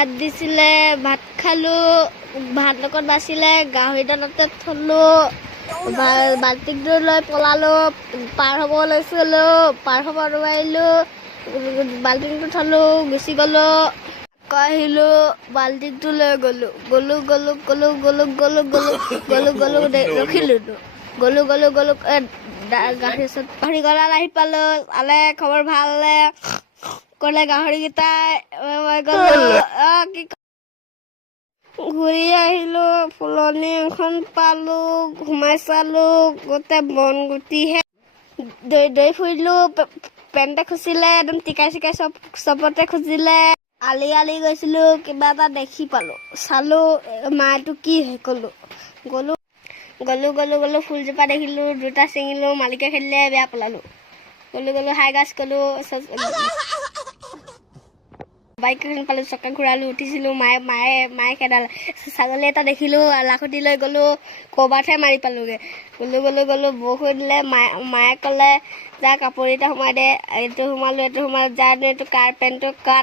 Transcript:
ভাত দিছিলে ভাত খালোঁ ভাত লগত বাচিলে গাহৰি দানাতে থলোঁ বাল্টিংটো লৈ পলালোঁ পাৰ হ'ব লৈছিলোঁ পাৰ হ'ব নোৱাৰিলোঁ বাল্টিংটো থলোঁ গুচি গ'লোঁ আকৌ আহিলোঁ বাল্টিংটো লৈ গ'লোঁ ৰখিলোঁ গাহৰি গঁড়াল আহি পালোঁ আলে খবৰ ভালনে ক'লে গাহৰিকেইটাই ঘূৰি আহিলোঁ ফুলনি এখন পালোঁ সোমাই চালোঁ গোটেই বন গুটিহে দৈ ফুৰিলোঁ পেণ্টে খুচিলে একদম টিকাই চিকাই চবতে খুজিলে আলি গৈছিলোঁ কিবা এটা দেখি পালোঁ চালোঁ মাটো কি গ'লোঁ ফুলজোপা দেখিলোঁ দুটা ছিঙিলোঁ মালিকে খেলিলে বেয়া পেলালোঁ গ'লোঁ হাই গাছ গ'লোঁ বাইক এখন পালোঁ চকা ঘূৰালোঁ উঠিছিলোঁ মায়ে খেদালে ছাগলী এটা দেখিলোঁ লাখুটি লৈ গ'লোঁ ক'ৰবাতহে মাৰি পালোঁগৈ গ'লোঁ বৰষুণ দিলে মায়ে ক'লে যা কাপোৰ এটা সোমাই দে এইটো সোমালোঁ যা এইটো কাৰ পেণ্টটো কাট